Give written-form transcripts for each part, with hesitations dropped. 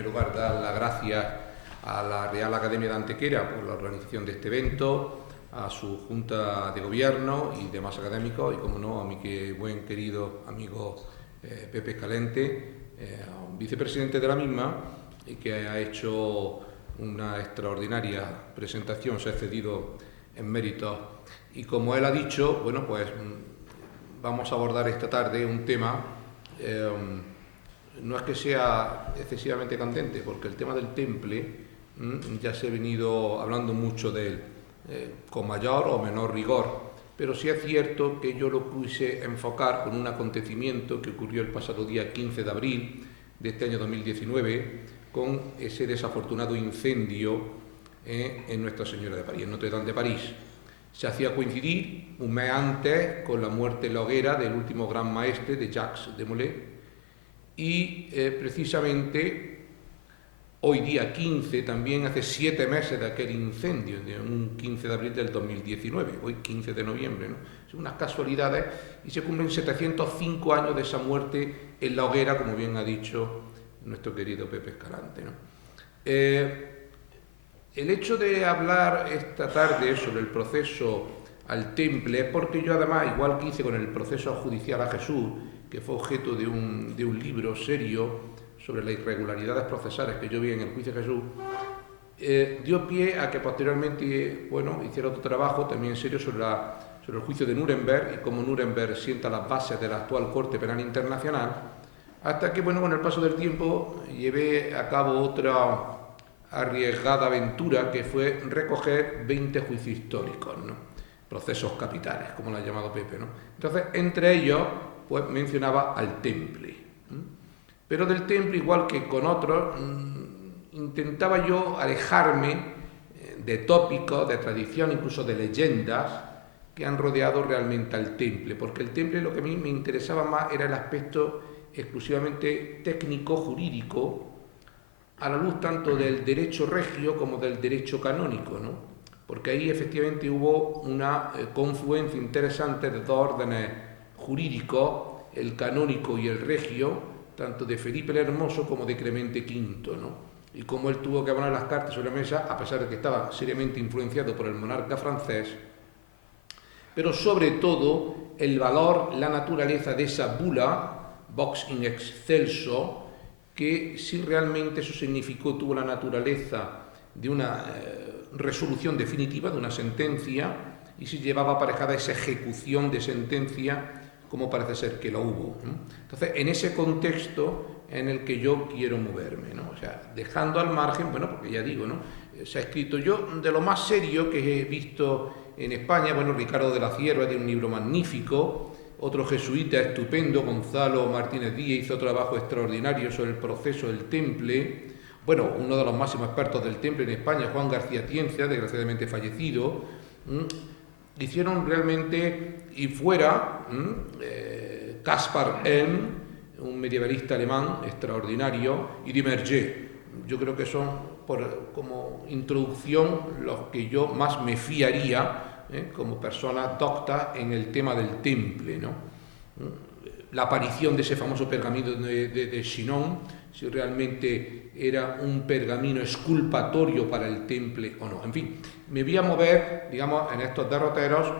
primer lugar, dar las gracias a la Real Academia de Antequera por la organización de este evento, a su Junta de Gobierno y demás académicos, y como no, a mi buen querido amigo Pepe Escalente, vicepresidente de la misma, y que ha hecho una extraordinaria presentación, se ha excedido en méritos. Y como él ha dicho, bueno, pues vamos a abordar esta tarde un tema, no es que sea excesivamente candente, porque el tema del temple ya se ha venido hablando mucho de él, con mayor o menor rigor, pero sí es cierto que yo lo quise enfocar con un acontecimiento que ocurrió el pasado día 15 de abril de este año 2019, con ese desafortunado incendio en Nuestra Señora de París, en Notre Dame de París. Se hacía coincidir un mes antes con la muerte en la hoguera del último gran maestre de Jacques de Molay, y precisamente hoy día 15, también hace 7 meses de aquel incendio, de un 15 de abril del 2019, hoy 15 de noviembre, ¿no? Son unas casualidades, y se cumplen 705 años de esa muerte en la hoguera, como bien ha dicho nuestro querido Pepe Escalante, ¿no? El hecho de hablar esta tarde sobre el proceso al temple es porque yo, además, igual que hice con el proceso judicial a Jesús, que fue objeto de un libro serio sobre las irregularidades procesales que yo vi en el juicio de Jesús, dio pie a que posteriormente, bueno, hiciera otro trabajo también serio sobre el juicio de Nuremberg y cómo Nuremberg sienta las bases de la actual Corte Penal Internacional, hasta que, bueno, con el paso del tiempo llevé a cabo otra arriesgada aventura, que fue recoger 20 juicios históricos, ¿no? Procesos capitales, como lo ha llamado Pepe, ¿no? Entonces, entre ellos, pues mencionaba al temple. Pero del temple, igual que con otros, intentaba yo alejarme de tópicos, de tradición, incluso de leyendas que han rodeado realmente al temple, porque el temple, lo que a mí me interesaba más era el aspecto exclusivamente técnico-jurídico, a la luz tanto del derecho regio como del derecho canónico, ¿no? Porque ahí efectivamente hubo una confluencia interesante de dos órdenes jurídicos, el canónico y el regio, tanto de Felipe el Hermoso como de Clemente V, ¿no? Y cómo él tuvo que poner las cartas sobre la mesa, a pesar de que estaba seriamente influenciado por el monarca francés, pero sobre todo el valor, la naturaleza de esa bula, Vox in excelso, que si realmente eso significó, tuvo la naturaleza de una resolución definitiva, de una sentencia, y si llevaba aparejada esa ejecución de sentencia, como parece ser que lo hubo, ¿no? Entonces, en ese contexto en el que yo quiero moverme, ¿no? O sea, dejando al margen, bueno, porque ya digo, ¿no? Se ha escrito yo de lo más serio que he visto en España, bueno, Ricardo de la Cierva tiene un libro magnífico, otro jesuita estupendo, Gonzalo Martínez Díaz, hizo otro trabajo extraordinario sobre el proceso del temple. Bueno, uno de los máximos expertos del temple en España, Juan García Tienza, desgraciadamente fallecido, hicieron realmente, y fuera, Caspar Elm, un medievalista alemán extraordinario, y Duverger. Yo creo que son, como introducción, los que yo más me fiaría como persona docta en el tema del temple, ¿no? La aparición de ese famoso pergamino de Chinon, si realmente era un pergamino exculpatorio para el temple o no. En fin, me voy a mover, digamos, en estos derroteros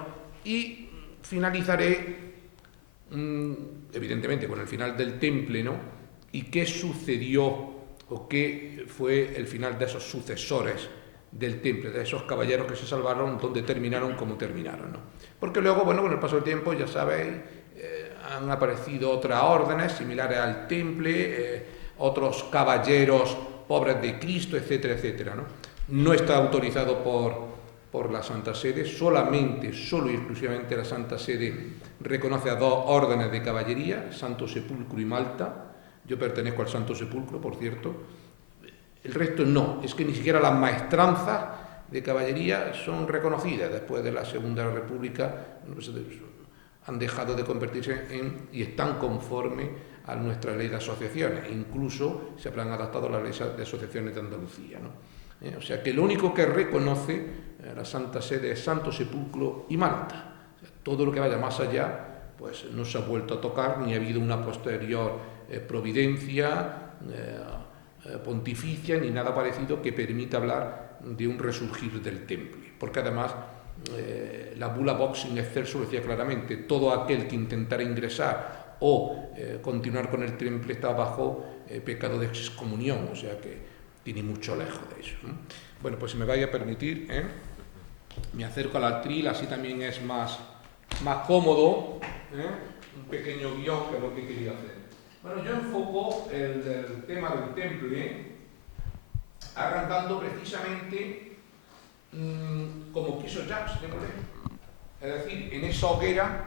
y finalizaré, evidentemente, con el final del temple, ¿no? Y qué sucedió o qué fue el final de esos sucesores del temple, de esos caballeros que se salvaron, donde terminaron como terminaron, ¿no? Porque luego, bueno, con el paso del tiempo, ya sabéis, han aparecido otras órdenes similares al temple, otros caballeros pobres de Cristo, etcétera, etcétera, ¿no? No está autorizado por la Santa Sede, solo y exclusivamente la Santa Sede reconoce a dos órdenes de caballería, Santo Sepulcro y Malta. Yo pertenezco al Santo Sepulcro, por cierto. El resto no, es que ni siquiera las maestranzas de caballería son reconocidas. Después de la Segunda República han dejado de convertirse y están conformes a nuestra ley de asociaciones, e incluso se habrán adaptado a la ley de asociaciones de Andalucía, ¿no? O sea que lo único que reconoce la Santa Sede es Santo Sepulcro y Malta. O sea, todo lo que vaya más allá pues no se ha vuelto a tocar, ni ha habido una posterior providencia pontificia ni nada parecido que permita hablar de un resurgir del temple, porque además la bula Vox in excelso decía claramente: todo aquel que intentara ingresar o continuar con el temple está bajo pecado de excomunión, o sea que tiene mucho lejos de eso, ¿no? Bueno, pues si me vais a permitir, me acerco al atril, así también es más cómodo, un pequeño guión que es lo que quería hacer. Bueno, yo enfoco el tema del temple arrancando precisamente como quiso Jacques de Molay, es decir, en esa hoguera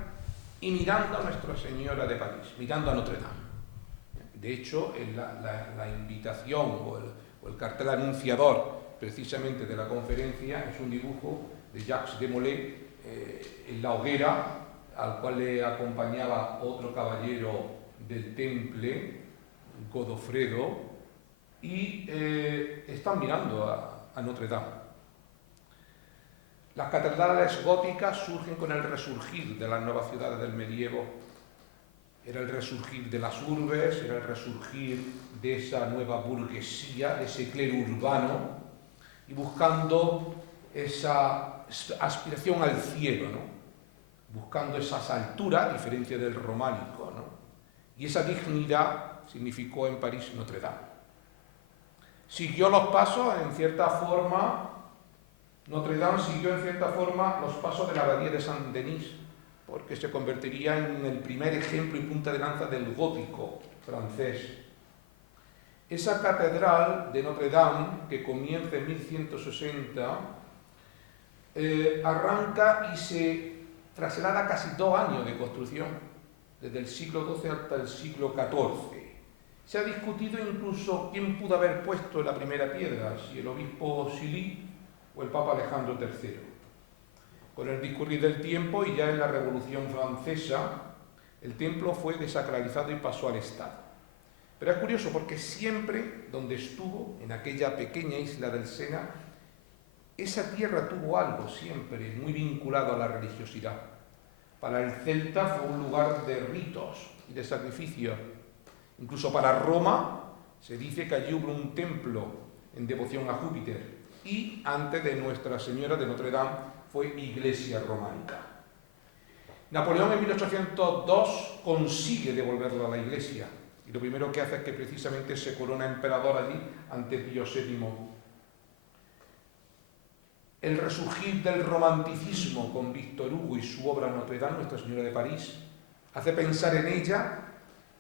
y mirando a Nuestra Señora de París, mirando a Notre Dame. De hecho, la invitación o el cartel anunciador precisamente de la conferencia es un dibujo de Jacques de Molay en la hoguera, al cual le acompañaba otro caballero del temple, Godofredo, y están mirando a Notre Dame. Las catedrales góticas surgen con el resurgir de las nuevas ciudades del medievo. Era el resurgir de las urbes, era el resurgir de esa nueva burguesía, de ese clero urbano, y buscando esa aspiración al cielo, ¿no? Buscando esas alturas, a diferencia del románico, ¿no? Y esa dignidad significó en París Notre Dame. Siguió los pasos, en cierta forma, Notre Dame siguió en cierta forma los pasos de la abadía de Saint-Denis, porque se convertiría en el primer ejemplo y punta de lanza del gótico francés. Esa catedral de Notre Dame, que comienza en 1160, arranca y se traslada casi 2 años de construcción, desde el siglo XII hasta el siglo XIV. Se ha discutido incluso quién pudo haber puesto la primera piedra, si el obispo Silly o el Papa Alejandro III. Con el discurrir del tiempo y ya en la Revolución Francesa, el templo fue desacralizado y pasó al Estado. Pero es curioso porque siempre donde estuvo, en aquella pequeña isla del Sena, esa tierra tuvo algo siempre muy vinculado a la religiosidad. Para el celta fue un lugar de ritos y de sacrificios. Incluso para Roma se dice que allí hubo un templo en devoción a Júpiter. Y antes de Nuestra Señora de Notre Dame fue iglesia románica. Napoleón en 1802 consigue devolverla a la iglesia y lo primero que hace es que precisamente se corona emperador allí ante Pío VII. El resurgir del romanticismo con Víctor Hugo y su obra Notre Dame, Nuestra Señora de París, hace pensar en ella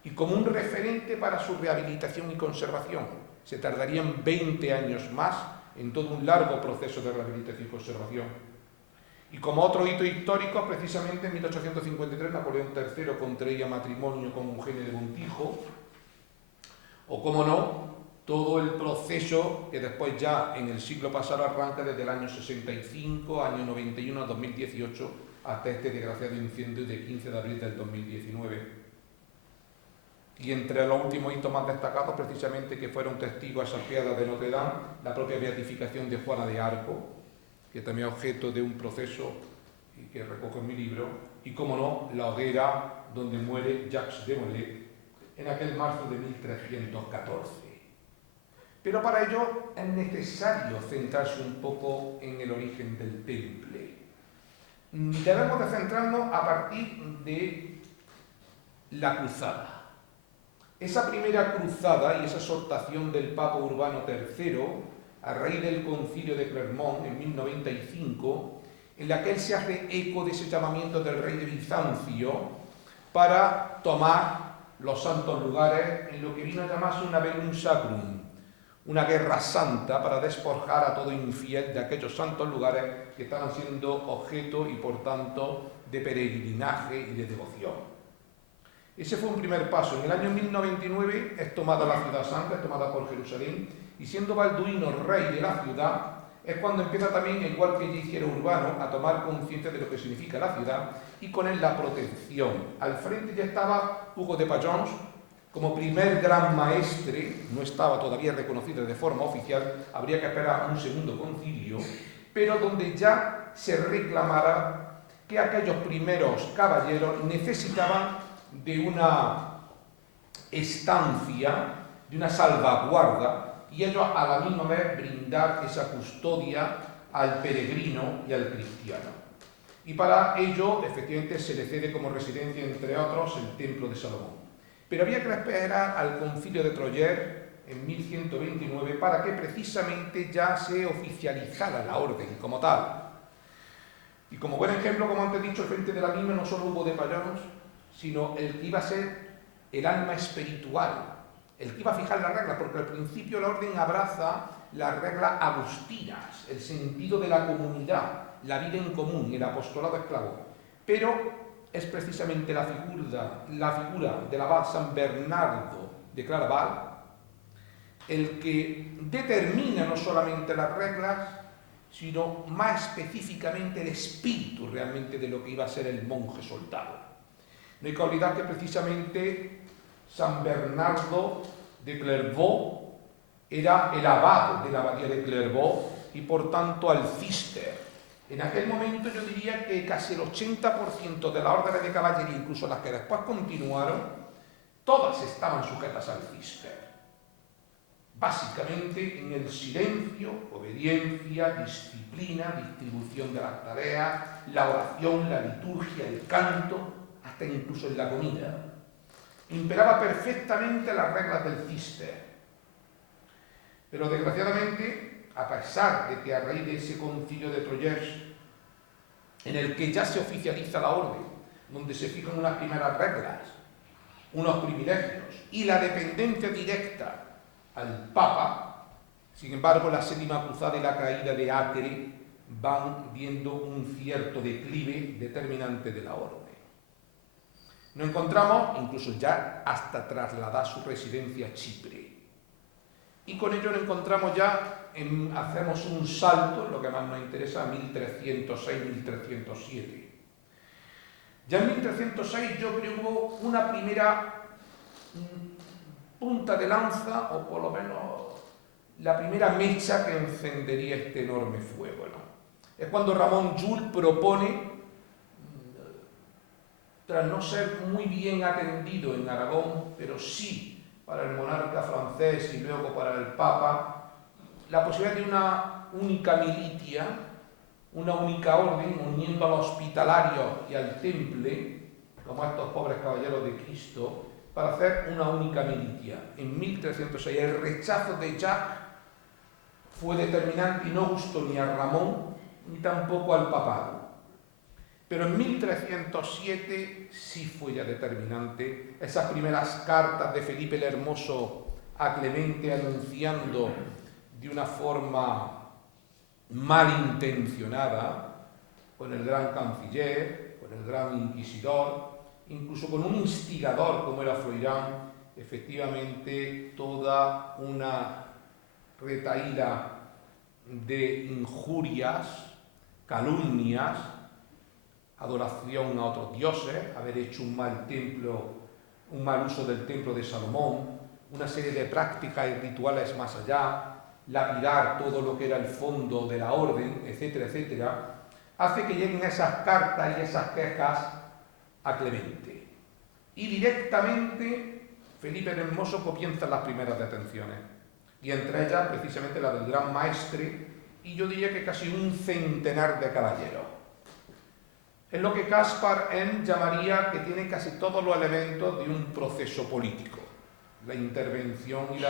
y como un referente para su rehabilitación y conservación. Se tardarían 20 años más en todo un largo proceso de rehabilitación y conservación. Y como otro hito histórico, precisamente en 1853 Napoleón III contraía matrimonio con Eugenia de Montijo, o como no, todo el proceso que después ya en el siglo pasado arranca desde el año 65, año 91 a 2018, hasta este desgraciado incendio de 15 de abril del 2019. Y entre los últimos hitos más destacados, precisamente, que fueron testigos a esas piedras de Notre Dame, la propia beatificación de Juana de Arco, que también es objeto de un proceso y que recojo en mi libro, y, como no, la hoguera donde muere Jacques de Molay en aquel marzo de 1314. Pero para ello es necesario centrarse un poco en el origen del temple. Debemos de centrarnos a partir de la cruzada. Esa primera cruzada y esa exhortación del Papa Urbano III, a raíz del concilio de Clermont en 1095, en la que él se hace eco de ese llamamiento del rey de Bizancio para tomar los santos lugares en lo que vino a llamarse una Velum Sacrum, una guerra santa para despojar a todo infiel de aquellos santos lugares que estaban siendo objeto y por tanto de peregrinaje y de devoción. Ese fue un primer paso. En el año 1099 es tomada la ciudad santa, es tomada por Jerusalén, y siendo Balduino rey de la ciudad, es cuando empieza también, igual que ya hiciera Urbano, a tomar conciencia de lo que significa la ciudad y con él la protección. Al frente ya estaba Hugo de Payons como primer gran maestre, no estaba todavía reconocido de forma oficial, habría que esperar un segundo concilio, pero donde ya se reclamara que aquellos primeros caballeros necesitaban de una estancia, de una salvaguarda y ellos a la misma vez brindar esa custodia al peregrino y al cristiano. Y para ello, efectivamente, se le cede como residencia, entre otros, el Templo de Salomón. Pero había que esperar al Concilio de Troyes en 1129 para que precisamente ya se oficializara la orden como tal. Y como buen ejemplo, como antes he dicho, frente de la misma no solo hubo de payanos, sino el que iba a ser el alma espiritual, el que iba a fijar las reglas, porque al principio la orden abraza las reglas agustinas, el sentido de la comunidad, la vida en común, el apostolado esclavo. Pero es precisamente la figura del abad San Bernardo de Claraval el que determina no solamente las reglas, sino más específicamente el espíritu realmente de lo que iba a ser el monje soldado. No hay que olvidar que precisamente San Bernardo de Clairvaux era el abad de la abadía de Clairvaux y por tanto alcíster. En aquel momento yo diría que casi el 80% de las órdenes de caballería, incluso las que después continuaron, todas estaban sujetas al cister. Básicamente en el silencio, obediencia, disciplina, distribución de las tareas, la oración, la liturgia, el canto, hasta incluso en la comida. Imperaba perfectamente las reglas del cister. Pero desgraciadamente, a pesar de que a raíz de ese concilio de Troyes, en el que ya se oficializa la orden, donde se fijan unas primeras reglas, unos privilegios y la dependencia directa al Papa, sin embargo la Séptima Cruzada y la caída de Acre van viendo un cierto declive determinante de la orden. Nos encontramos incluso ya hasta trasladar su residencia a Chipre. Y con ello nos encontramos ya, hacemos un salto, lo que más nos interesa, a 1306-1307. Ya en 1306 yo creo que hubo una primera punta de lanza, o por lo menos la primera mecha que encendería este enorme fuego, ¿no? Es cuando Ramón Llull propone, tras no ser muy bien atendido en Aragón, pero sí para el monarca francés y luego para el Papa, la posibilidad de una única militia, una única orden, uniendo al hospitalario y al temple, como estos pobres caballeros de Cristo, para hacer una única militia. En 1306 el rechazo de Jacques fue determinante y no gustó ni a Ramón ni tampoco al papado. Pero en 1307 sí fue ya determinante esas primeras cartas de Felipe el Hermoso a Clemente anunciando de una forma malintencionada, con el gran canciller, con el gran inquisidor, incluso con un instigador como era Froilán, efectivamente toda una retahíla de injurias, calumnias, adoración a otros dioses, haber hecho un mal uso del templo de Salomón, una serie de prácticas y rituales más allá, lapidar todo lo que era el fondo de la orden, etcétera, etcétera, hace que lleguen esas cartas y esas quejas a Clemente. Y directamente Felipe el Hermoso comienza las primeras detenciones, y entre ellas precisamente la del gran maestre, y yo diría que casi un centenar de caballeros. Es lo que Caspar N. llamaría que tiene casi todos los elementos de un proceso político. La intervención y la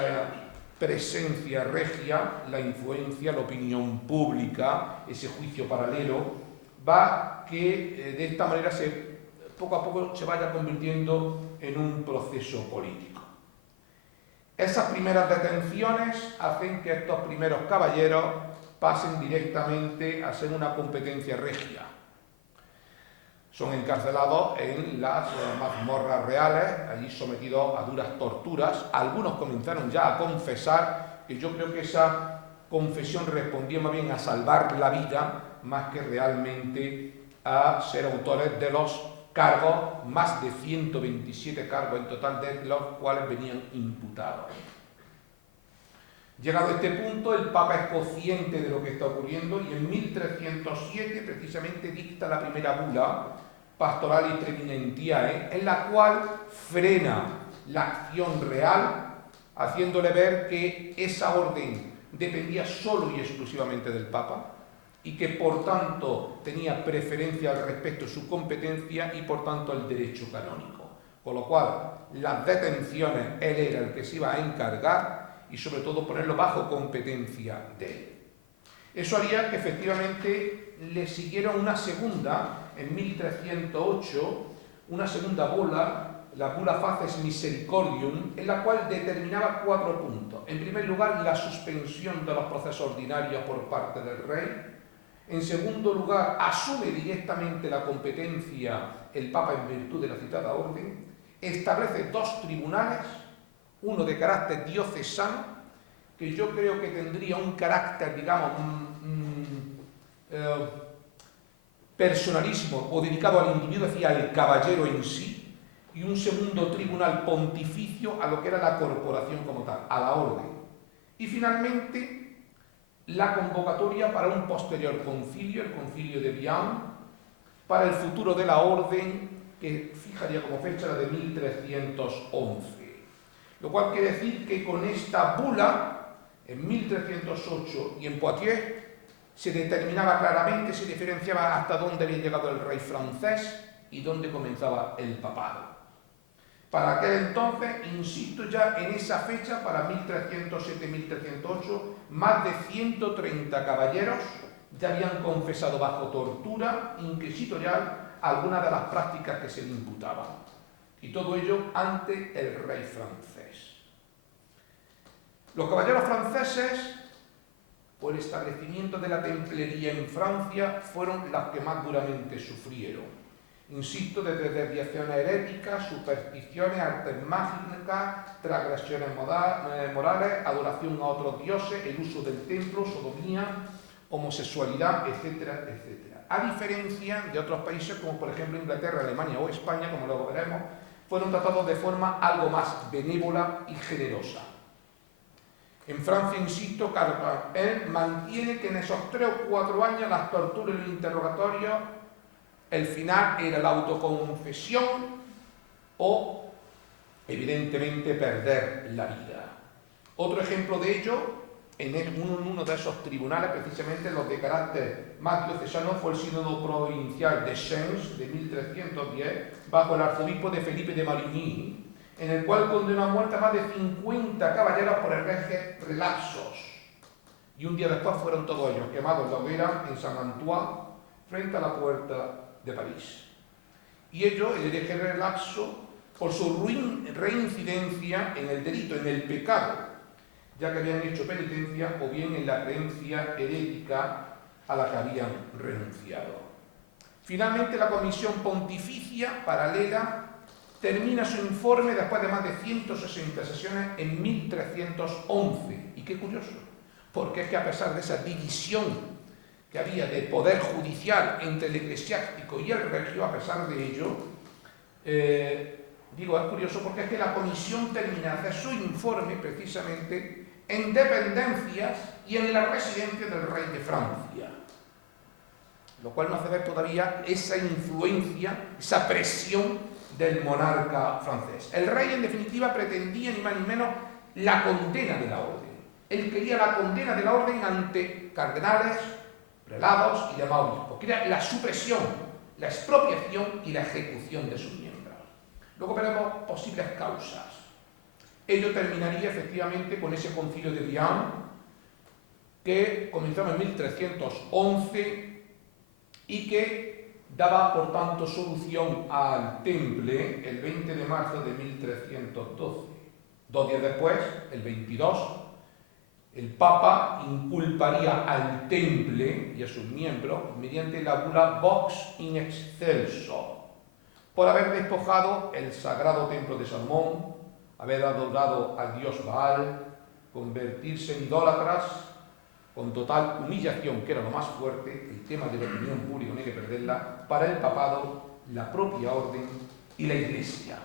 presencia regia, la influencia, la opinión pública, ese juicio paralelo, va que de esta manera poco a poco se vaya convirtiendo en un proceso político. Esas primeras detenciones hacen que estos primeros caballeros pasen directamente a ser una competencia regia. Son encarcelados en las mazmorras reales, allí sometidos a duras torturas. Algunos comenzaron ya a confesar, que yo creo que esa confesión respondía más bien a salvar la vida, más que realmente a ser autores de los cargos, más de 127 cargos en total, de los cuales venían imputados. Llegado a este punto, el Papa es consciente de lo que está ocurriendo y en 1307 precisamente dicta la primera bula, Pastorali Treminentiae, en la cual frena la acción real haciéndole ver que esa orden dependía solo y exclusivamente del Papa y que por tanto tenía preferencia al respecto de su competencia y por tanto el derecho canónico. Con lo cual, las detenciones él era el que se iba a encargar y sobre todo ponerlo bajo competencia de él. Eso haría que efectivamente le siguiera una segunda, en 1308, una segunda bula, la bula Faces Misericordium, en la cual determinaba 4 puntos. En primer lugar, la suspensión de los procesos ordinarios por parte del rey. En segundo lugar, asume directamente la competencia el Papa en virtud de la citada orden. Establece 2 tribunales, uno de carácter diocesano, que yo creo que tendría un carácter, digamos, personalísimo o dedicado al individuo, es decir, al caballero en sí, y un segundo tribunal pontificio a lo que era la corporación como tal, a la orden. Y finalmente, la convocatoria para un posterior concilio, el concilio de Vienne, para el futuro de la orden, que fijaría como fecha la de 1311. Lo cual quiere decir que con esta bula, en 1308 y en Poitiers, se determinaba claramente, se diferenciaba hasta dónde había llegado el rey francés y dónde comenzaba el papado. Para aquel entonces, insisto ya en esa fecha, para 1307-1308, más de 130 caballeros ya habían confesado bajo tortura inquisitorial algunas de las prácticas que se le imputaban. Y todo ello ante el rey francés. Los caballeros franceses, por el establecimiento de la templería en Francia, fueron las que más duramente sufrieron. Insisto, desde desviaciones heréticas, supersticiones, artes mágicas, transgresiones morales, adoración a otros dioses, el uso del templo, sodomía, homosexualidad, etcétera, etcétera. A diferencia de otros países como por ejemplo Inglaterra, Alemania o España, como luego veremos, fueron tratados de forma algo más benévola y generosa. En Francia, insisto, él mantiene que en esos 3 o 4 años las torturas y los interrogatorios, el final era la autoconfesión o, evidentemente, perder la vida. Otro ejemplo de ello, en uno de esos tribunales, precisamente los de carácter más diocesano, fue el sínodo provincial de Sens de 1310, bajo el arzobispo de Felipe de Marigny, en el cual condenó a muerte a más de 50 caballeros por herejes relapsos. Y un día después fueron todos ellos quemados en la hoguera en Saint-Antoine, frente a la puerta de París. Y ello, el hereje relapso, por su reincidencia en el delito, en el pecado, ya que habían hecho penitencia o bien en la creencia herética a la que habían renunciado. Finalmente, la comisión pontificia paralela termina su informe después de más de 160 sesiones en 1311. Y qué curioso, porque es que a pesar de esa división que había de poder judicial entre el eclesiástico y el regio, a pesar de ello, es curioso porque es que la comisión termina de hacer su informe precisamente en dependencias y en la residencia del rey de Francia, lo cual nos hace ver todavía esa influencia, esa presión del monarca francés. El rey, en definitiva, pretendía ni más ni menos la condena de la orden. Él quería la condena de la orden ante cardenales, prelados y demás obispos. Quería la supresión, la expropiación y la ejecución de sus miembros. Luego veremos posibles causas. Ello terminaría efectivamente con ese concilio de Vienne, que comenzó en 1311 y que daba, por tanto, solución al Temple el 20 de marzo de 1312. 2 días después, el 22, el Papa inculparía al Temple y a sus miembros mediante la bula Vox in excelso por haber despojado el sagrado templo de Salomón, haber adorado al dios Baal, convertirse en idólatras, con total humillación, que era lo más fuerte, el tema de la opinión pública, no hay que perderla, para el papado, la propia orden y la Iglesia.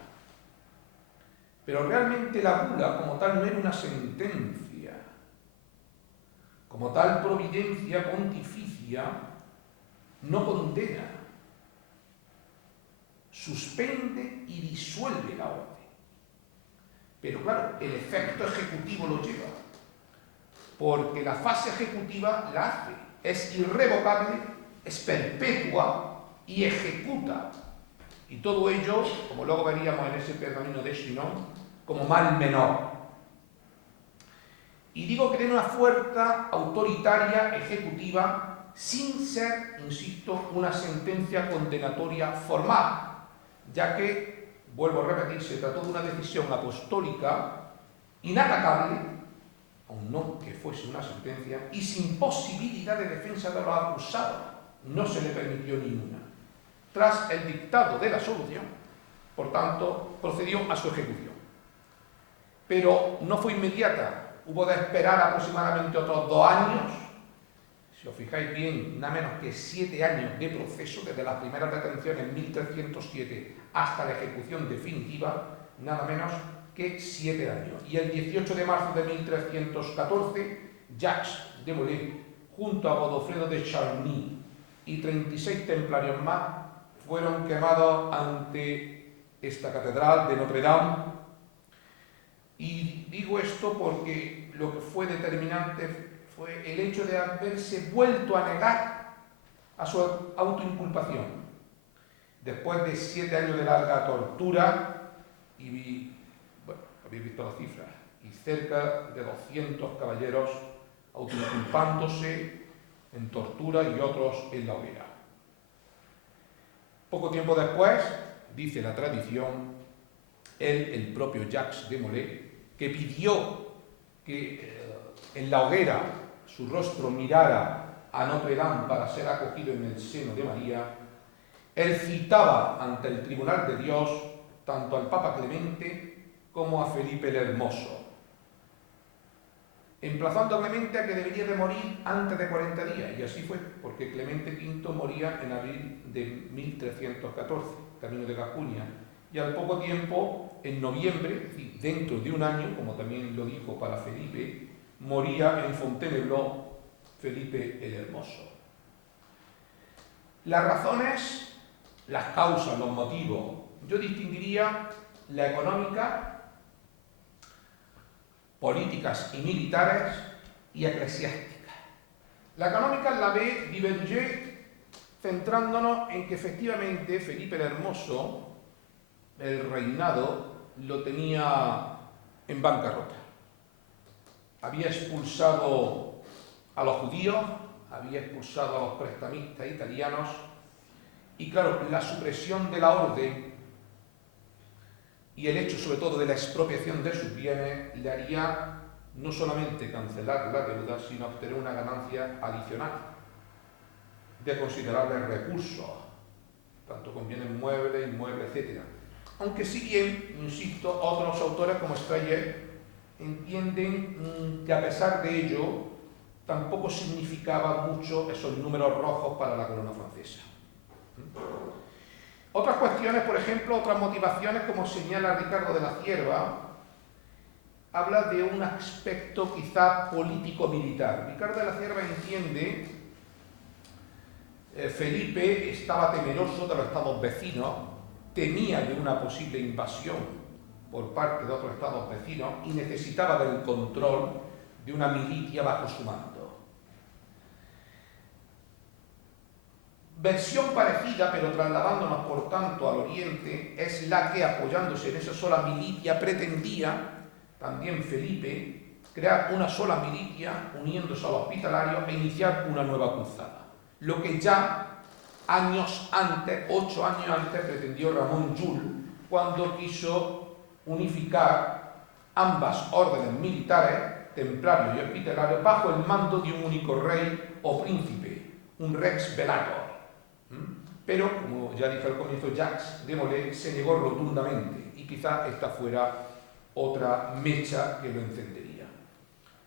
Pero realmente la bula como tal no era una sentencia. Como tal providencia pontificia no condena, suspende y disuelve la orden. Pero claro, el efecto ejecutivo lo lleva, porque la fase ejecutiva la hace, es irrevocable, es perpetua y ejecuta. Y todo ello, como luego veríamos en ese pergamino de Chinon, como mal menor. Y digo que tiene una fuerza autoritaria ejecutiva sin ser, insisto, una sentencia condenatoria formal, ya que, vuelvo a repetir, se trató de una decisión apostólica inatacable, aun no que fuese una sentencia, y sin posibilidad de defensa de los acusados. No se le permitió ninguna. Tras el dictado de la solución, por tanto, procedió a su ejecución. Pero no fue inmediata. Hubo de esperar aproximadamente otros 2 años, si os fijáis bien, nada menos que 7 años de proceso, desde las primeras detenciones en 1307 hasta la ejecución definitiva, nada menos que 7 años. Y el 18 de marzo de 1314, Jacques de Molay, junto a Godofredo de Charny y 36 templarios más, fueron quemados ante esta catedral de Notre Dame. Y digo esto porque lo que fue determinante fue el hecho de haberse vuelto a negar a su autoinculpación. Después de 7 años de larga tortura, y bueno, habéis visto las cifras, y cerca de 200 caballeros autoinculpándose en tortura y otros en la hoguera. Poco tiempo después, dice la tradición, el propio Jacques de Molay, que pidió que en la hoguera su rostro mirara a Notre Dame para ser acogido en el seno de María, él citaba ante el tribunal de Dios tanto al Papa Clemente como a Felipe el Hermoso, emplazando a Clemente a que debería de morir antes de 40 días, y así fue, porque Clemente V moría en abril de 1314, camino de Gascuña, y al poco tiempo, en noviembre, es decir, dentro de un año, como también lo dijo para Felipe, moría en Fontainebleau Felipe el Hermoso. Las razones, las causas, los motivos, yo distinguiría la económica, políticas y militares y eclesiásticas. La económica la ve Diverger centrándonos en que efectivamente Felipe el Hermoso, el reinado, lo tenía en bancarrota. Había expulsado a los judíos, había expulsado a los prestamistas italianos, y claro, la supresión de la orden y el hecho sobre todo de la expropiación de sus bienes le haría no solamente cancelar la deuda, sino obtener una ganancia adicional de considerables recursos, tanto con bienes muebles, inmuebles, etc. Aunque si bien, insisto, otros autores como Strayer entienden que a pesar de ello tampoco significaba mucho esos números rojos para la corona francesa. Otras cuestiones, por ejemplo, otras motivaciones, como señala Ricardo de la Cierva, habla de un aspecto quizá político-militar. Ricardo de la Cierva entiende Felipe estaba temeroso de los estados vecinos, temía de una posible invasión por parte de otros estados vecinos y necesitaba del control de una milicia bajo su mando. Versión parecida, pero trasladándonos por tanto al oriente, es la que, apoyándose en esa sola milicia, pretendía también Felipe crear una sola milicia uniéndose a los hospitalarios e iniciar una nueva cruzada. Lo que ya años antes, 8 años antes, pretendió Ramón Llull cuando quiso unificar ambas órdenes militares, templarios y hospitalarios, bajo el mando de un único rey o príncipe, un rex bellator. Pero, como ya dije al comienzo, Jacques de Molay se negó rotundamente, y quizá esta fuera otra mecha que lo encendería.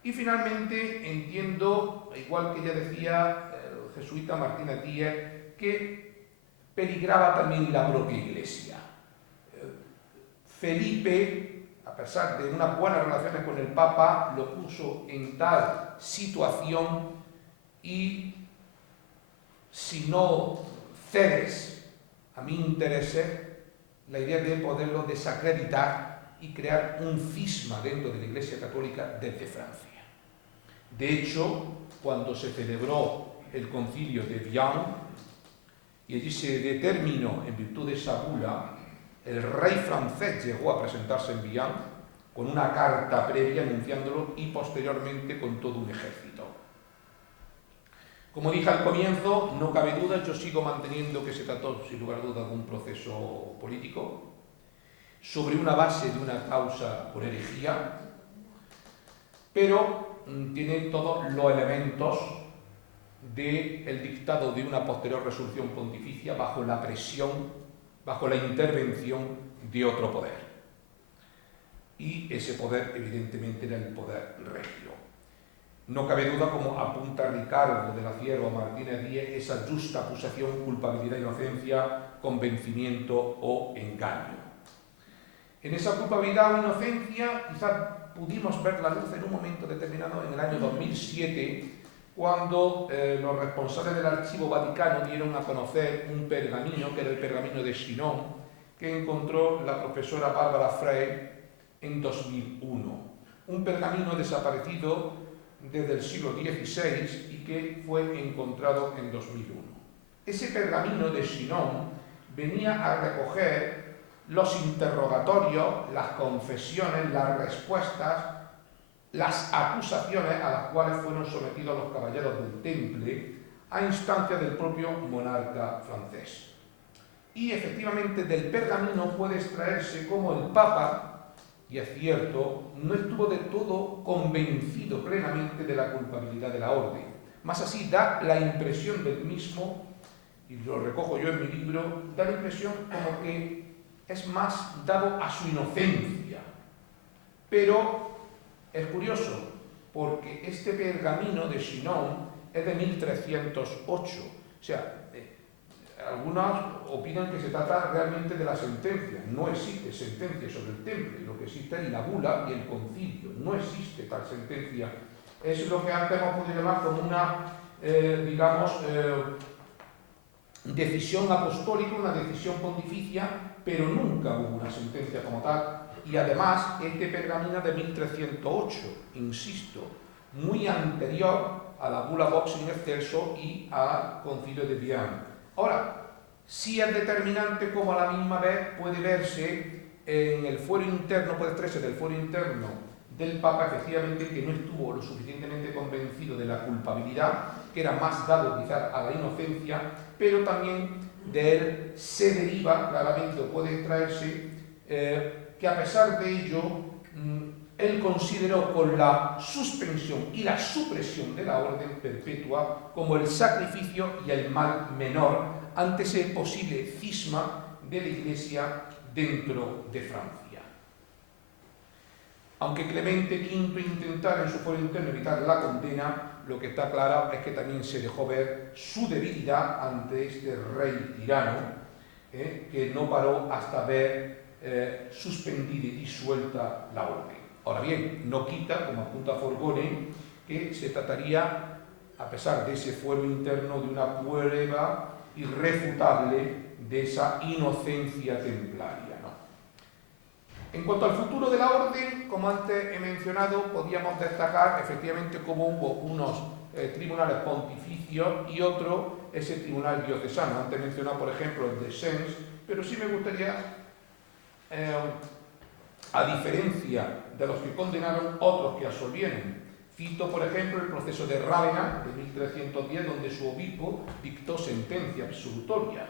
Y finalmente entiendo, igual que ya decía el jesuita Martínez Díaz, que peligraba también la propia Iglesia. Felipe, a pesar de unas buenas relaciones con el Papa, lo puso en tal situación, y si no cedes a mi interés, la idea de poderlo desacreditar y crear un cisma dentro de la Iglesia Católica desde Francia. De hecho, cuando se celebró el concilio de Vienne, y allí se determinó, en virtud de esa bula, el rey francés llegó a presentarse en Vienne con una carta previa anunciándolo y posteriormente con todo un ejército. Como dije al comienzo, no cabe duda, yo sigo manteniendo que se trató, sin lugar a dudas, de un proceso político, sobre una base de una causa por herejía, pero tiene todos los elementos del dictado de una posterior resolución pontificia bajo la presión, bajo la intervención de otro poder. Y ese poder, evidentemente, era el poder regio. No cabe duda, como apunta Ricardo de la Cierva Martínez Díez, esa justa acusación, culpabilidad, inocencia, convencimiento o engaño. En esa culpabilidad o inocencia quizás pudimos ver la luz en un momento determinado en el año 2007, cuando los responsables del Archivo Vaticano dieron a conocer un pergamino, que era el pergamino de Chinon, que encontró la profesora Bárbara Frey en 2001. Un pergamino desaparecido desde el siglo XVI y que fue encontrado en 2001. Ese pergamino de Chinon venía a recoger los interrogatorios, las confesiones, las respuestas, las acusaciones a las cuales fueron sometidos los caballeros del Temple a instancia del propio monarca francés. Y efectivamente del pergamino puede extraerse cómo el Papa, y es cierto, no estuvo de todo convencido plenamente de la culpabilidad de la orden. Más así da la impresión del mismo, y lo recojo yo en mi libro, da la impresión como que es más dado a su inocencia. Pero es curioso, porque este pergamino de Chinon es de 1308. O sea, algunos opinan que se trata realmente de la sentencia. No existe sentencia sobre el Temple, lo que existe es la bula y el concilio. No existe tal sentencia. Es lo que antes hemos podido llamar como una, decisión apostólica, una decisión pontificia, pero nunca hubo una sentencia como tal. Y además, este pergamino es de 1308, insisto, muy anterior a la bula Vox in excelso y al concilio de Vienne. Ahora, sí es determinante como a la misma vez puede verse en el fuero interno, puede extraerse del fuero interno del Papa, efectivamente, que no estuvo lo suficientemente convencido de la culpabilidad, que era más dado quizás a la inocencia, pero también de él se deriva claramente, o puede extraerse, que a pesar de ello, él consideró con la suspensión y la supresión de la orden perpetua como el sacrificio y el mal menor ante ese posible cisma de la Iglesia dentro de Francia. Aunque Clemente V intentara en su fuero interno evitar la condena, lo que está claro es que también se dejó ver su debilidad ante este rey tirano, que no paró hasta ver suspendida y disuelta la orden. Ahora bien, no quita, como apunta Forgone, que se trataría, a pesar de ese fuero interno, de una prueba irrefutable de esa inocencia templaria, ¿no? En cuanto al futuro de la orden, como antes he mencionado, podíamos destacar efectivamente cómo hubo unos tribunales pontificios y otro, ese tribunal diocesano. Antes he mencionado, por ejemplo, el de Sens, pero sí me gustaría, a diferencia de los que condenaron, otros que absolvieron. Cito, por ejemplo, el proceso de Rávena de 1310, donde su obispo dictó sentencia absolutoria.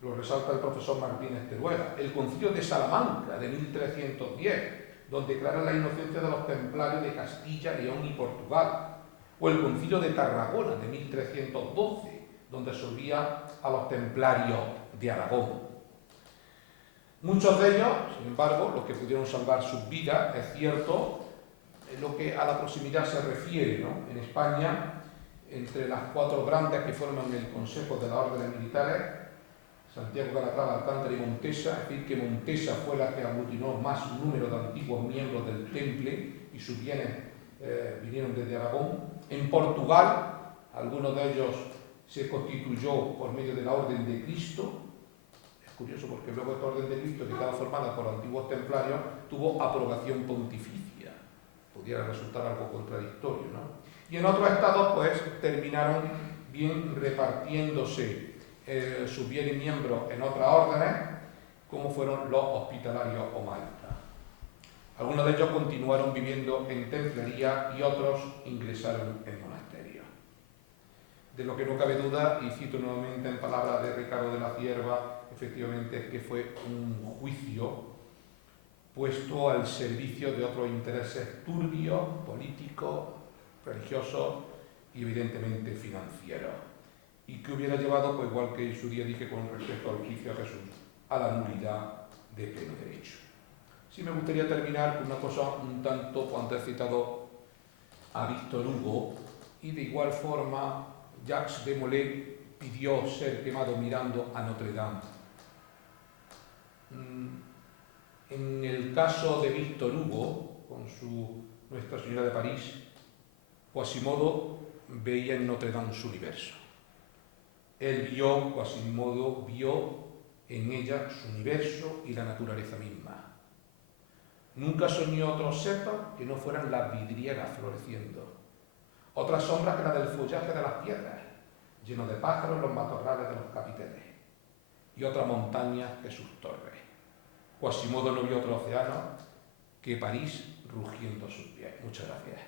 Lo resalta el profesor Martínez Teruela. El concilio de Salamanca de 1310, donde declara la inocencia de los templarios de Castilla, León y Portugal. O el concilio de Tarragona de 1312, donde absolvía a los templarios de Aragón. Muchos de ellos, sin embargo, los que pudieron salvar sus vidas, es cierto, en lo que a la proximidad se refiere, ¿no? En España, entre las cuatro brandas que forman el Consejo de las Órdenes Militares, Santiago, Calatrava, Alcántara y Montesa, es decir, que Montesa fue la que aglutinó más número de antiguos miembros del Temple y sus bienes vinieron desde Aragón. En Portugal, algunos de ellos se constituyó por medio de la Orden de Cristo, curioso porque luego esta orden de Cristo, que estaba formada por antiguos templarios, tuvo aprobación pontificia. Pudiera resultar algo contradictorio, ¿no? Y en otros estados, pues, terminaron bien repartiéndose sus bienes y miembros en otras órdenes, como fueron los hospitalarios o Malta. Algunos de ellos continuaron viviendo en templería y otros ingresaron en monasterios. De lo que no cabe duda, y cito nuevamente en palabras de Ricardo de la Cierva, efectivamente es que fue un juicio puesto al servicio de otros intereses turbios, políticos, religiosos y evidentemente financieros, y que hubiera llevado, pues igual que en su día dije con respecto al juicio a Jesús, a la nulidad de pleno derecho. Sí me gustaría terminar con una cosa un tanto, cuando he citado a Víctor Hugo, y de igual forma Jacques de Molay pidió ser quemado mirando a Notre Dame. En el caso de Víctor Hugo, con su Nuestra Señora de París, Quasimodo veía en Notre Dame su universo. Quasimodo vio en ella su universo y la naturaleza misma. Nunca soñó otros setos que no fueran las vidrieras floreciendo, otras sombras que las del follaje de las piedras, lleno de pájaros en los matorrales de los capiteles, y otras montañas que sus torres. Quasimodo no vio otro océano que París rugiendo a sus pies. Muchas gracias.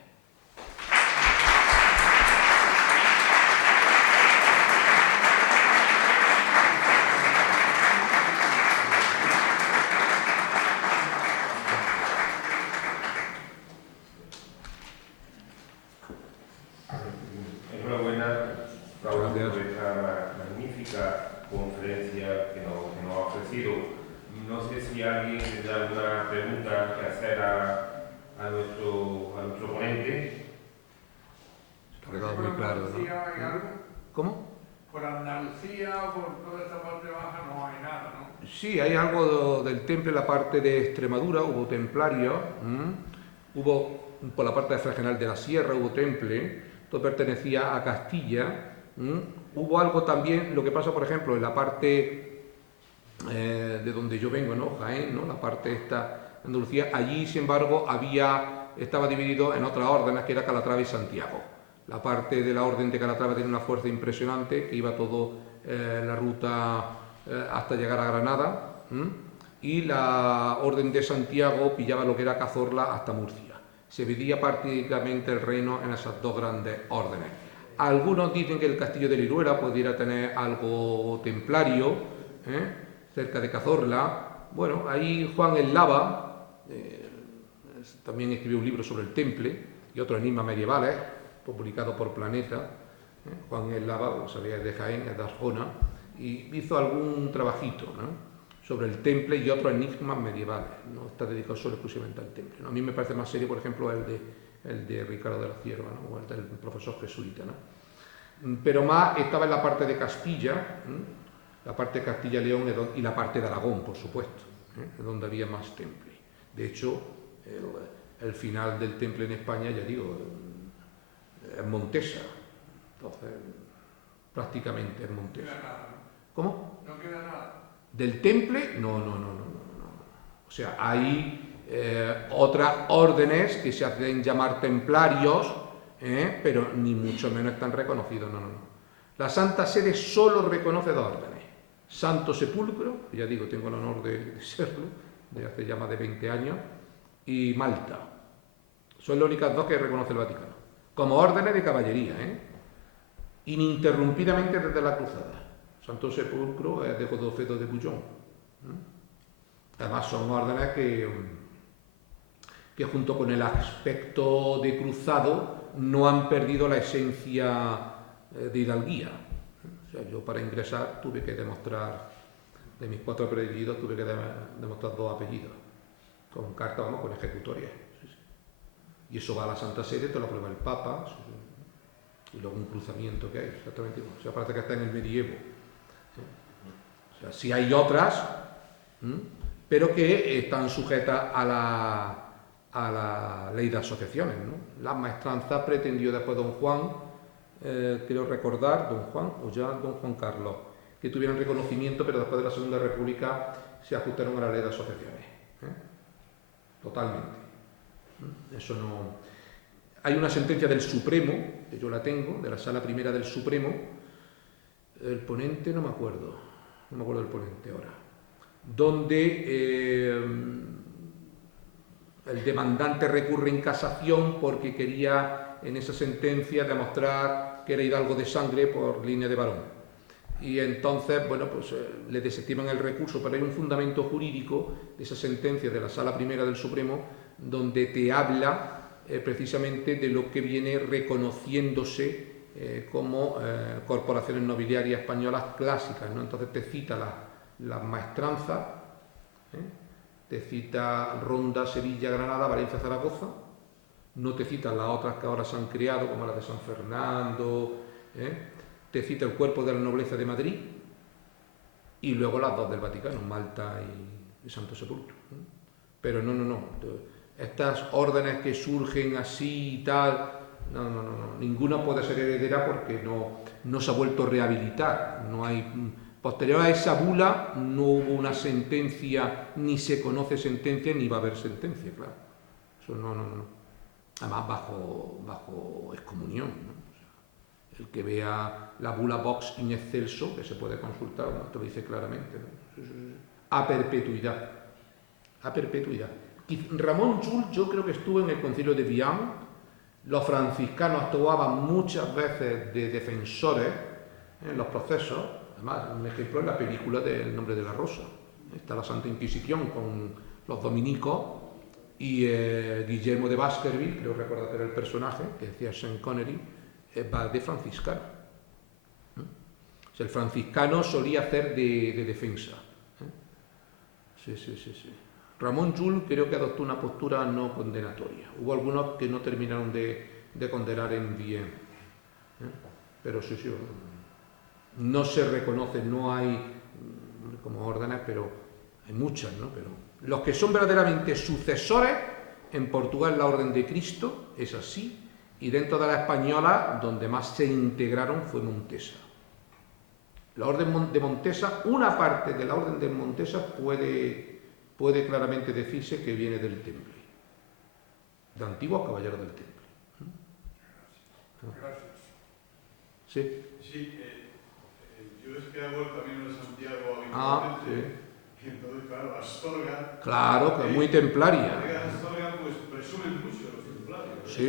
Enhorabuena, Raúl, por esta magnífica conferencia que nos ha ofrecido. No sé si alguien tendrá alguna pregunta que hacer a nuestro ponente. Ha quedado muy claro, ¿no? ¿Hay algo? ¿Cómo? Por Andalucía, por toda esta parte baja, no hay nada, ¿no? Sí, hay algo del temple en la parte de Extremadura, hubo templarios, hubo por la parte de Fregenal de la Sierra, hubo temple, todo pertenecía a Castilla, hubo algo también, lo que pasa por ejemplo en la parte de donde yo vengo, ¿no? Jaén, ¿no? La parte esta de Andalucía, allí sin embargo estaba dividido en otras órdenes que era Calatrava y Santiago. La parte de la orden de Calatrava tenía una fuerza impresionante que iba todo la ruta hasta llegar a Granada, y la orden de Santiago pillaba lo que era Cazorla hasta Murcia. Se dividía prácticamente el reino en esas dos grandes órdenes. Algunos dicen que el castillo de Liruela pudiera tener algo templario, cerca de Cazorla. Bueno, ahí Juan el Lava también escribió un libro sobre el temple y otros enigmas medievales, publicado por Planeta. Juan el Lava, como sabéis, de Jaén, es de Arjona, y hizo algún trabajito, ¿no?, sobre el temple y otros enigmas medievales. No está dedicado solo exclusivamente al temple, ¿no? A mí me parece más serio, por ejemplo, el de Ricardo de la Cierva, ¿no?, o el del profesor jesuita, ¿no? Pero más estaba en la parte de Castilla, la parte de Castilla-León y la parte de Aragón, por supuesto, donde había más temple. De hecho, el final del temple en España, ya digo, es Montesa. Entonces, prácticamente es Montesa. No queda nada, ¿no? ¿Cómo? No queda nada. ¿Del temple? No. O sea, hay otras órdenes que se hacen llamar templarios, pero ni mucho menos están reconocidos, no. La Santa Sede solo reconoce dos órdenes: Santo Sepulcro, que ya digo, tengo el honor de serlo, de hace ya más de 20 años, y Malta. Son las únicas dos que reconoce el Vaticano, como órdenes de caballería, ininterrumpidamente desde la Cruzada. Santo Sepulcro es de Godofredo de Bouillon. Además son órdenes que junto con el aspecto de cruzado no han perdido la esencia de hidalguía. O sea, yo para ingresar tuve que demostrar, de mis 4 apellidos, tuve que demostrar 2 apellidos, con carta, vamos, con ejecutoria. Sí. Y eso va a la Santa Sede, te lo aprueba el Papa, y luego un cruzamiento que hay, exactamente igual. O sea, parece que está en el medievo. O sea, sí hay otras, pero que están sujetas a la ley de asociaciones, ¿no? La maestranza pretendió después don Juan, creo recordar, don Juan o ya don Juan Carlos, que tuvieran reconocimiento, pero después de la Segunda República se ajustaron a la ley de asociaciones. Totalmente. Eso no... Hay una sentencia del Supremo, que yo la tengo, de la Sala Primera del Supremo. El ponente no me acuerdo del ponente ahora, donde el demandante recurre en casación porque quería en esa sentencia demostrar que era hidalgo de sangre por línea de varón. Y entonces, bueno, pues le desestiman el recurso, pero hay un fundamento jurídico de esa sentencia de la Sala Primera del Supremo donde te habla precisamente de lo que viene reconociéndose como corporaciones nobiliarias españolas clásicas, ¿no? Entonces te cita las maestranzas, te cita Ronda, Sevilla, Granada, Valencia, Zaragoza, no te cita las otras que ahora se han creado, como las de San Fernando, te cita el cuerpo de la nobleza de Madrid y luego las dos del Vaticano, Malta y Santo Sepulcro. Pero no. Estas órdenes que surgen así y tal, no. Ninguna puede ser heredera porque no se ha vuelto a rehabilitar. No hay, posterior a esa bula no hubo una sentencia, ni se conoce sentencia, ni va a haber sentencia, claro. Eso no. Además bajo excomunión, ¿no? O sea, el que vea la bula Vox in excelso, que se puede consultar, ¿no? Te lo dice claramente, ¿no? A perpetuidad. Ramón Llull, yo creo que estuvo en el concilio de Viam. Los franciscanos actuaban muchas veces de defensores en los procesos. Además, un ejemplo es la película del Nombre de la Rosa. Está la Santa Inquisición con los dominicos y Guillermo de Baskerville, creo recordar que era el personaje, que decía Sean Connery, va de franciscano. O sea, el franciscano solía hacer de defensa. Sí. Ramón Llull creo que adoptó una postura no condenatoria. Hubo algunos que no terminaron de condenar en bien. Pero sí, no se reconoce, no hay como órdenes, pero hay muchas, ¿no? Pero los que son verdaderamente sucesores, en Portugal la Orden de Cristo es así, y dentro de la española, donde más se integraron fue Montesa. La Orden de Montesa, una parte de la Orden de Montesa puede claramente decirse que viene del Temple, de antiguos caballeros del Temple. Gracias. Sí. Sí, yo es que hago el Camino de Santiago Sí. habitualmente, y entonces, claro, Astorga... Claro, que es muy templaria. Astorga, pues, presumen mucho los templarios. Sí.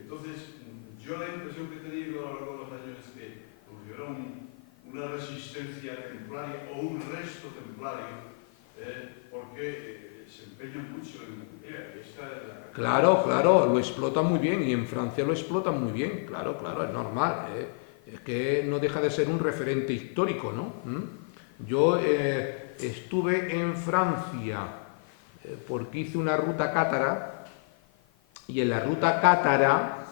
Entonces, yo la impresión que he tenido a lo largo de los años es que, como si hubiera una resistencia templaria o un resto templario, porque se empeñan mucho en... Mira, esta es la... Claro, lo explotan muy bien, y en Francia lo explotan muy bien, claro, es normal, es que no deja de ser un referente histórico, ¿no? Yo estuve en Francia porque hice una ruta cátara, y en la ruta cátara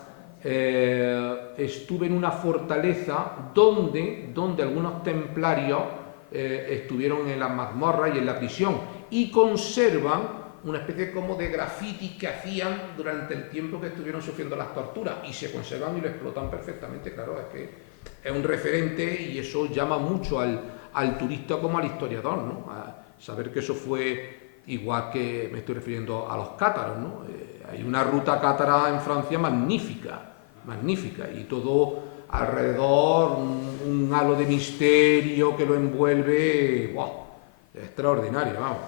estuve en una fortaleza donde algunos templarios estuvieron en las mazmorras y en la prisión, y conservan una especie como de grafitis que hacían durante el tiempo que estuvieron sufriendo las torturas, y se conservan y lo explotan perfectamente. Claro, es que es un referente, y eso llama mucho al turista como al historiador, ¿no? A saber que eso fue igual, que me estoy refiriendo a los cátaros, ¿no? Hay una ruta cátara en Francia magnífica, y todo alrededor un halo de misterio que lo envuelve, ¡wow!, extraordinario, vamos.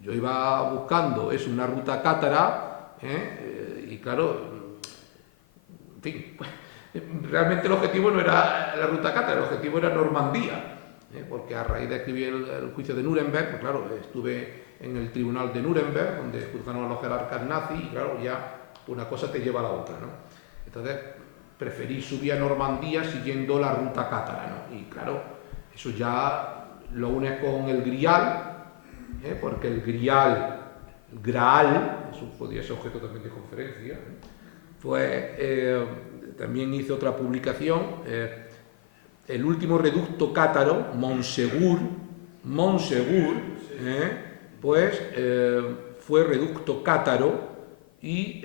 Yo iba buscando una ruta cátara, y claro, en fin, realmente el objetivo no era la ruta cátara, el objetivo era Normandía, porque a raíz de escribir el juicio de Nuremberg, pues claro, estuve en el tribunal de Nuremberg, donde juzgaron a los jerarcas nazis, y claro, ya una cosa te lleva a la otra, ¿no? Entonces preferí subir a Normandía siguiendo la ruta cátara, ¿no? Y claro, eso ya lo unes con el Grial, porque el Graal, eso podría ser objeto también de conferencia, pues también hice otra publicación, el último reducto cátaro, Montsegur, pues fue reducto cátaro, y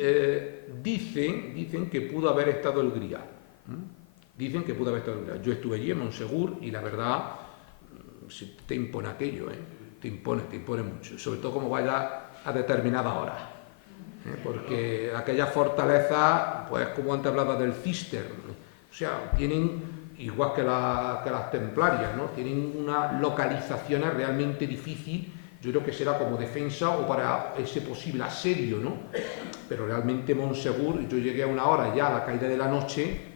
dicen que pudo haber estado el Grial. Dicen que pudo haber estado. Yo estuve allí en Monsegur y la verdad te impone aquello, te impone mucho, sobre todo como vaya a determinadas horas, porque aquella fortaleza, pues como antes hablaba del Cister, o sea, tienen, igual que las templarias, ¿no? Tienen unas localizaciones realmente difíciles. Yo creo que será como defensa o para ese posible asedio, ¿no? Pero realmente Monsegur, yo llegué a una hora ya a la caída de la noche,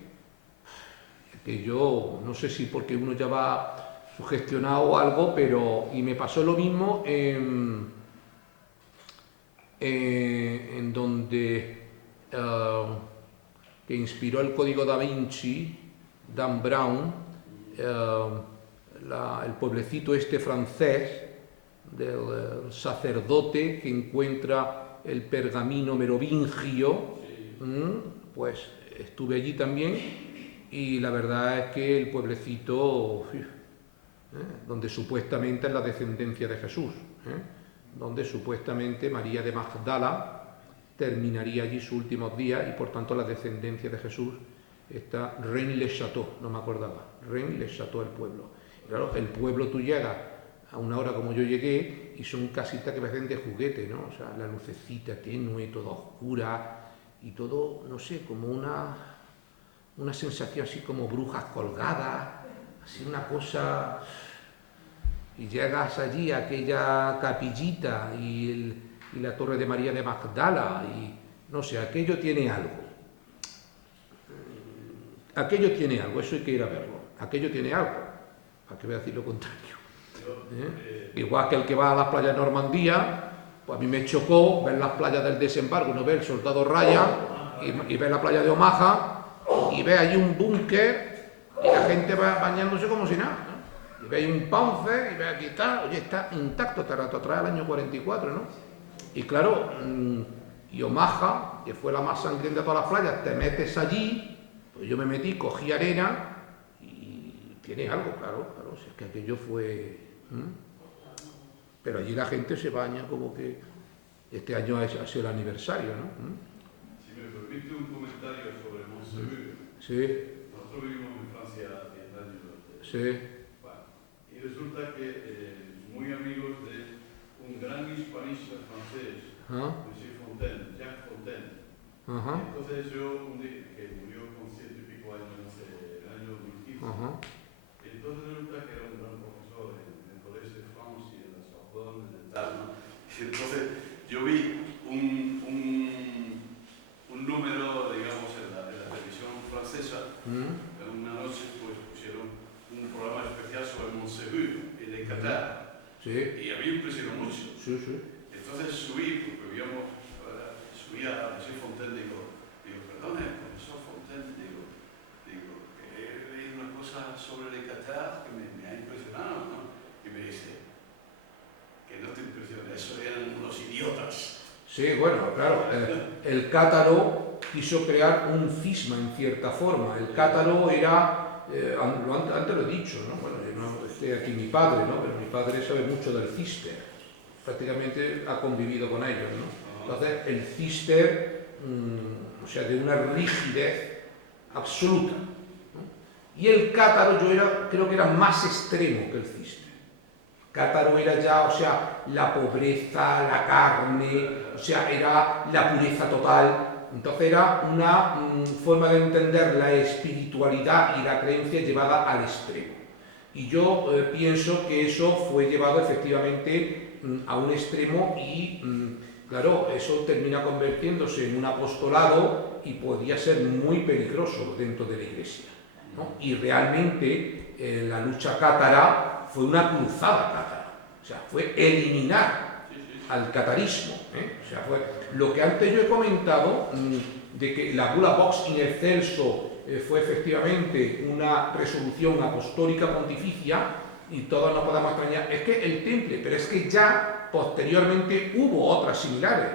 que yo no sé si porque uno ya va sugestionado o algo, pero y me pasó lo mismo en donde que inspiró el Código da Vinci, Dan Brown, el pueblecito este francés del sacerdote que encuentra el pergamino merovingio, pues estuve allí también y la verdad es que el pueblecito, donde supuestamente es la descendencia de Jesús, donde supuestamente María de Magdala terminaría allí sus últimos días y por tanto la descendencia de Jesús está Rennes-le-Château, no me acordaba, Rennes-le-Château el pueblo. Claro, el pueblo tú llegas a una hora como yo llegué y son casitas que parecen de juguete, ¿no? O sea, la lucecita tenue, toda oscura y todo, no sé, como una sensación así como brujas colgadas, así una cosa. Y llegas allí a aquella capillita y la torre de María de Magdala y no sé, aquello tiene algo. Aquello tiene algo, eso hay que ir a verlo. Aquello tiene algo, para que voy a decir lo contrario. Igual que el que va a las playas de Normandía, pues a mí me chocó ver las playas del desembarco, no ver el Soldado Raya y ver la playa de Omaha y ver allí un búnker y la gente va bañándose como si nada, ¿no? Y ve ahí un Ponce y ve aquí está, oye, está intacto este rato atrás del año 44, ¿no? Y claro, y Omaha, que fue la más sangrienta de todas las playas, te metes allí, pues yo me metí, cogí arena y tiene algo, claro, si es que aquello fue. Pero allí la gente se baña como que este año ha sido el aniversario, ¿no? Si me permite un comentario sobre Monsegur. Sí. Nosotros vivimos en Francia 10 años. Sí. Bueno, y resulta que muy amigos de un gran hispanista francés, Monsieur Fontaine, Jacques Fontaine. Entonces yo, un día, que murió con 100 y pico años en el año 2015, entonces resulta que era un gran profesor en el Colegio de France y en la Sorbonne, en el tal, ¿no? Y entonces yo vi un número, digamos, en la televisión francesa, en una noche pues pusieron un programa especial sobre Monsegur y de Qatar. Sí. Y a mí me impresionó mucho. Sí, sí. Entonces subí, porque subí a Monsieur Fontaine, digo, perdone, profesor Fontaine, digo, que he leído una cosa sobre el Qatar que me ha impresionado, ¿no? Y me dice, que no te impresiona, eso eran unos idiotas. Sí, bueno, claro, el cátaro quiso crear un cisma en cierta forma. El cátaro era, antes lo he dicho, ¿no? Bueno, yo no estoy aquí mi padre, ¿no? Pero mi padre sabe mucho del Cister, prácticamente ha convivido con ellos, ¿no? Entonces, el Cister, o sea, de una rigidez absoluta, ¿no? Y el cátaro creo que era más extremo que el Cister. Cátaro era ya, o sea, la pobreza, la carne, o sea, era la pureza total. Entonces era una forma de entender la espiritualidad y la creencia llevada al extremo. Y yo pienso que eso fue llevado efectivamente a un extremo y, claro, eso termina convirtiéndose en un apostolado y podría ser muy peligroso dentro de la Iglesia, ¿no? Y realmente la lucha cátara fue una cruzada cátara, o sea, fue eliminar al catarismo, O sea, fue lo que antes yo he comentado, de que la bula Vox in excelso fue efectivamente una resolución apostólica pontificia, y todos nos podemos extrañar, es que el temple, pero es que ya posteriormente hubo otras similares.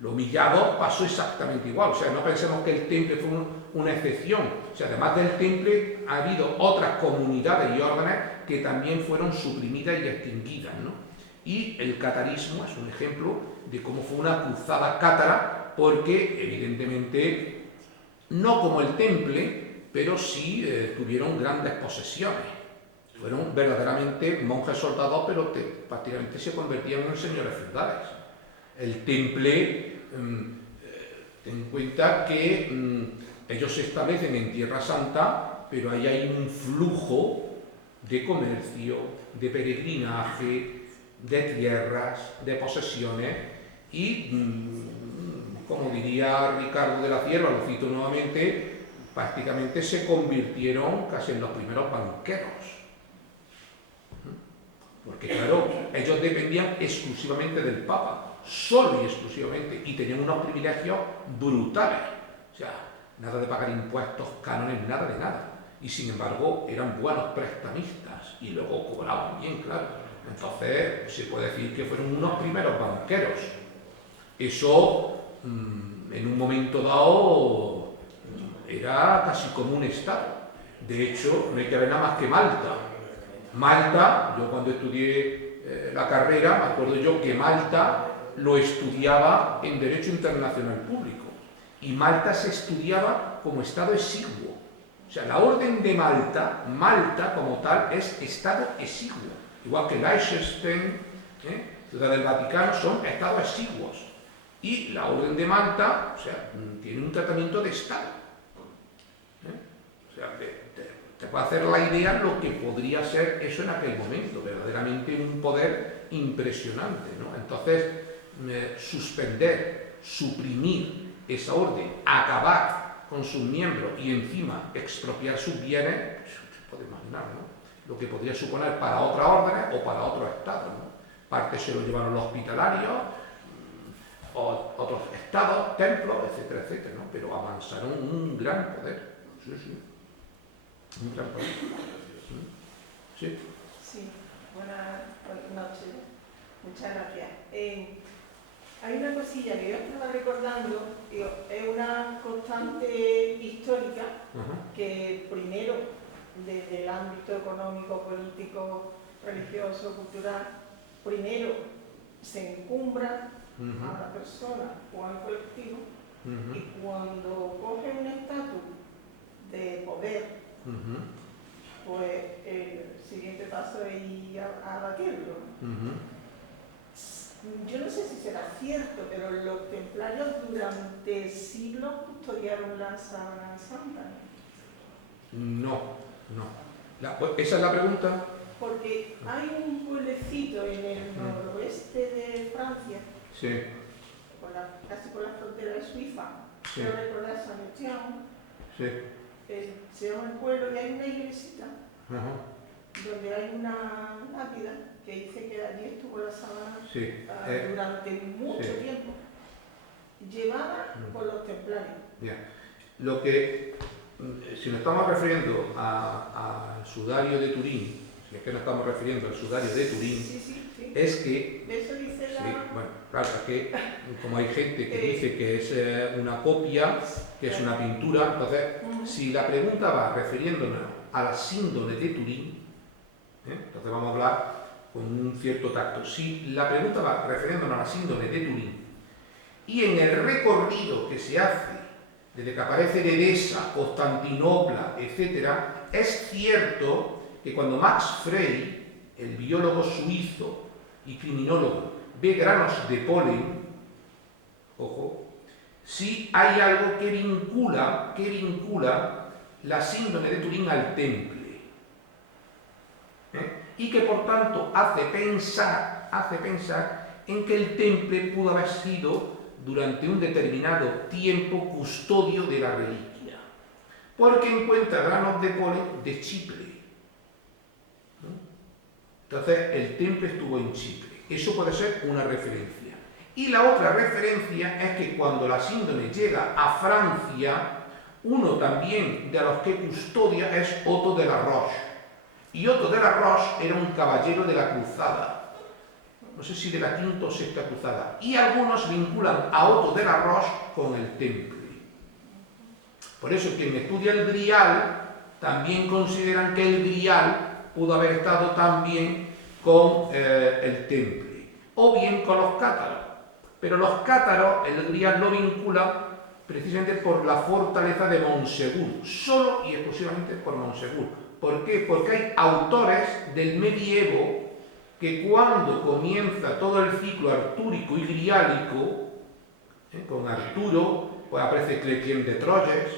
Lo humillado pasó exactamente igual, o sea, no pensemos que el temple fue una excepción, o sea, además del temple ha habido otras comunidades y órdenes que también fueron suprimidas y extinguidas, ¿no? Y el catarismo es un ejemplo de cómo fue una cruzada cátara, porque evidentemente, no como el temple, pero sí tuvieron grandes posesiones. Fueron verdaderamente monjes soldados, pero prácticamente se convertían en señores feudales. El temple, ten en cuenta que ellos se establecen en Tierra Santa, pero ahí hay un flujo de comercio, de peregrinaje, de tierras, de posesiones y, como diría Ricardo de la Cierva, lo cito nuevamente, prácticamente se convirtieron casi en los primeros banqueros. Porque claro, ellos dependían exclusivamente del Papa, solo y exclusivamente, y tenían unos privilegios brutales. O sea, nada de pagar impuestos, cánones, nada de nada. Y sin embargo, eran buenos prestamistas y luego cobraban bien, claro. Entonces, se puede decir que fueron unos primeros banqueros. Eso, en un momento dado, era casi como un Estado. De hecho, no hay que ver nada más que Malta. Malta, yo cuando estudié la carrera, me acuerdo yo que Malta lo estudiaba en Derecho Internacional Público. Y Malta se estudiaba como Estado exiguo. O sea, la Orden de Malta, Malta como tal, es Estado exiguo. Igual que Liechtenstein, Ciudad del Vaticano, son estados exiguos. Y la Orden de Malta, o sea, tiene un tratamiento de Estado. O sea, te puede hacer la idea lo que podría ser eso en aquel momento, verdaderamente un poder impresionante, ¿no? Entonces, suspender, suprimir esa orden, acabar con sus miembros y encima expropiar sus bienes, se puede imaginar, ¿no? Lo que podría suponer para otras órdenes o para otros estados, ¿no? Parte se lo llevaron los hospitalarios, otros estados, templos, etcétera, etcétera, ¿no? Pero avanzaron un gran poder. Sí, sí. Un gran poder. Sí. Sí, buenas noches. Muchas gracias. Hay una cosilla que yo estaba recordando, es una constante histórica que primero, desde el ámbito económico, político, religioso, cultural, primero se encumbra a la persona o al colectivo y cuando coge un estatus de poder, pues el siguiente paso es ir a abatirlo. Yo no sé si será cierto, pero los templarios durante siglos custodiaron la sábana santa. No. ¿Esa es la pregunta? Porque hay un pueblecito en el noroeste de Francia, Sí. casi por la frontera de Suiza, Sí. creo recordar San Etienne, Sí. se llama el pueblo y hay una iglesita donde hay una lápida que dice que allí estuvo la sábana durante mucho tiempo, llevada por los templarios. Bien. Lo que, si nos estamos refiriendo al sudario de Turín, si es que nos estamos refiriendo al sudario de Turín, Sí. es que... Eso dice la... Sí, bueno, claro, es que como hay gente que dice que es una copia, que es una pintura, entonces, si la pregunta va refiriéndonos a la síndone de Turín, entonces vamos a hablar con un cierto tacto. Si la pregunta va refiriéndonos a la síndone de Turín, y en el recorrido que se hace desde que aparece en Edesa, Constantinopla, etc., es cierto que cuando Max Frey, el biólogo suizo y criminólogo, ve granos de polen, ojo, sí hay algo que vincula la síndrome de Turín al temple. Y que por tanto hace pensar en que el temple pudo haber sido durante un determinado tiempo custodio de la reliquia, porque encuentra granos de polen de Chipre. Entonces el temple estuvo en Chipre. Eso puede ser una referencia. Y la otra referencia es que cuando la síndrome llega a Francia, uno también de los que custodia es Otto de la Roche. Y Otto de la Roche era un caballero de la cruzada, no sé si de la quinta o sexta cruzada, y algunos vinculan a Otto de la Roche con el temple. Por eso quien estudia el Grial también consideran que el Grial pudo haber estado también con el temple, o bien con los cátaros. Pero los cátaros, el Grial lo vincula precisamente por la fortaleza de Montsegur, solo y exclusivamente por Montsegur. ¿Por qué? Porque hay autores del medievo que cuando comienza todo el ciclo artúrico y griálico, con Arturo, pues aparece Chrétien de Troyes,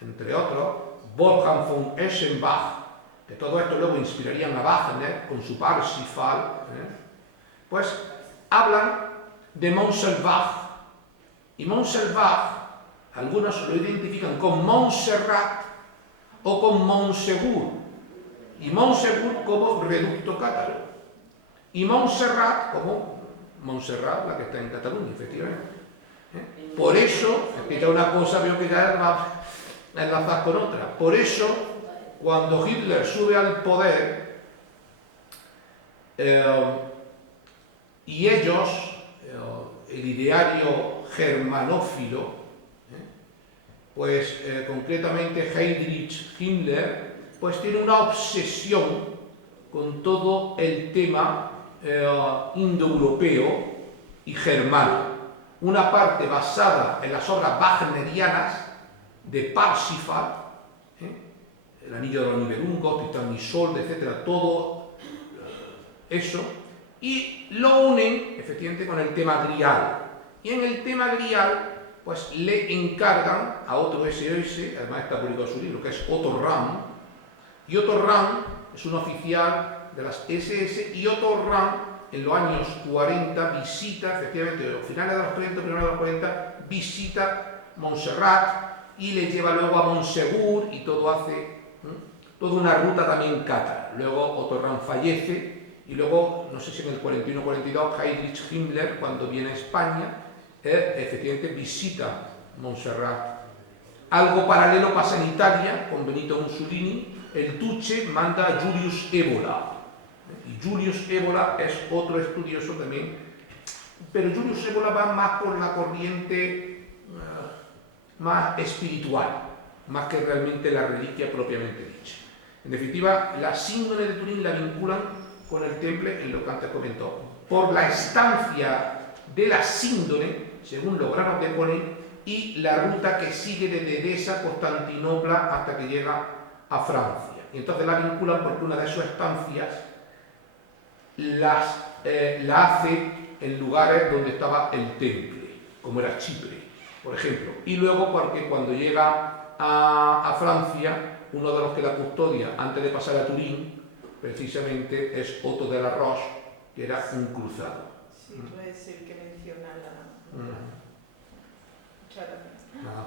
entre otros, Wolfgang von Eschenbach, que todo esto luego inspirarían a Wagner con su Parsifal, pues hablan de Montsalvat. Y Montsalvat, algunos lo identifican con Montserrat o con Montsegur, y Montsegur como reducto cátaro, y Montserrat como Montserrat, la que está en Cataluña, efectivamente. Por eso, explica una cosa, veo que ya va a enlazar con otra. Por eso, cuando Hitler sube al poder y ellos, el ideario germanófilo, pues concretamente Heinrich Himmler, pues tiene una obsesión con todo el tema indoeuropeo y germano. Una parte basada en las obras wagnerianas de Parsifal, el Anillo de los Nibelungos, Titán y Isolde, etc., todo eso, y lo unen efectivamente con el tema grial. Y en el tema grial, pues le encargan a otro SS, además está publicado su libro, que es Otto Rahn, y Otto Rahn es un oficial de las SS, y Otto Rahn en los años 40 visita, efectivamente, a finales de los 30, primeros de los 40, visita Montserrat y le lleva luego a Montsegur y todo hace toda una ruta también cátara. Luego Otto Rahn fallece y luego, no sé si en el 41 o 42, Heinrich Himmler, cuando viene a España, efectivamente visita Montserrat. Algo paralelo pasa en Italia con Benito Mussolini. El Duce manda a Julius Evola. Y Julius Evola es otro estudioso también, pero Julius Evola va más por la corriente más espiritual, más que realmente la reliquia propiamente dicha. En definitiva, la síndrome de Turín la vinculan con el temple en lo que antes comentó, por la estancia de la síndrome, según lograron deponer, y la ruta que sigue desde Edesa, Constantinopla, hasta que llega a Francia. Y entonces la vinculan porque una de sus estancias la hace en lugares donde estaba el temple, como era Chipre, por ejemplo. Y luego porque cuando llega a Francia, uno de los que la custodia antes de pasar a Turín, precisamente es Otto de la Roche, que era un cruzado. Sí, puede ser que menciona la... Muchas gracias. Nada.